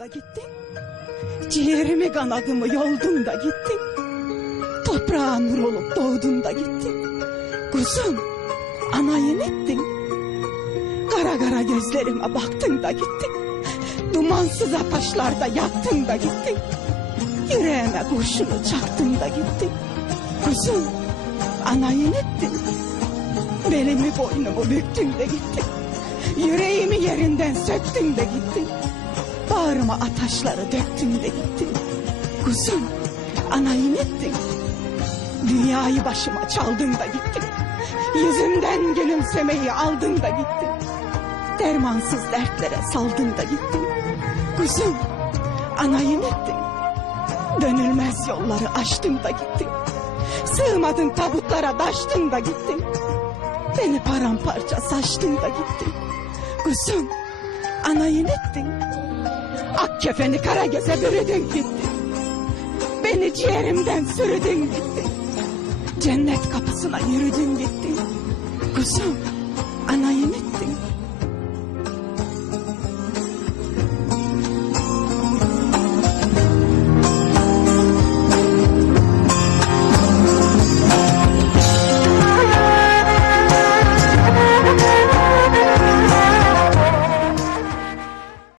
da gittin. Ciğerimi kanadımı yoldun da gittin. Toprağa nur olup doğdun da gittin. Kuzum anayın ettin. Kara kara gözlerime baktın da gittin. Dumansız ataşlarda yaktın da gittin. Yüreğime kurşunu çaktın da gittin. Kuzum anayın ettin. Belimi boynumu büktün de gittin. Yüreğimi yerinden söktün de gittin. Bağrıma ataşları döktün de gittin. Kuzum anayın ettin. Dünyayı başıma çaldın da gittin. Yüzümden gülümsemeyi aldın da gittin. Dermansız dertlere saldın da gittin. Kuzum anayın ettin. Dönülmez yolları aştın da gittin. Sığmadın tabutlara daştın da gittin. Beni paramparça saçtın da gittin. Kuzum anayın ettin. Ak kefeni kara göze bürüdün gittin. Beni ciğerimden sürüdün gittin. Cennet kapısına yürüdün gittin. Kuzum.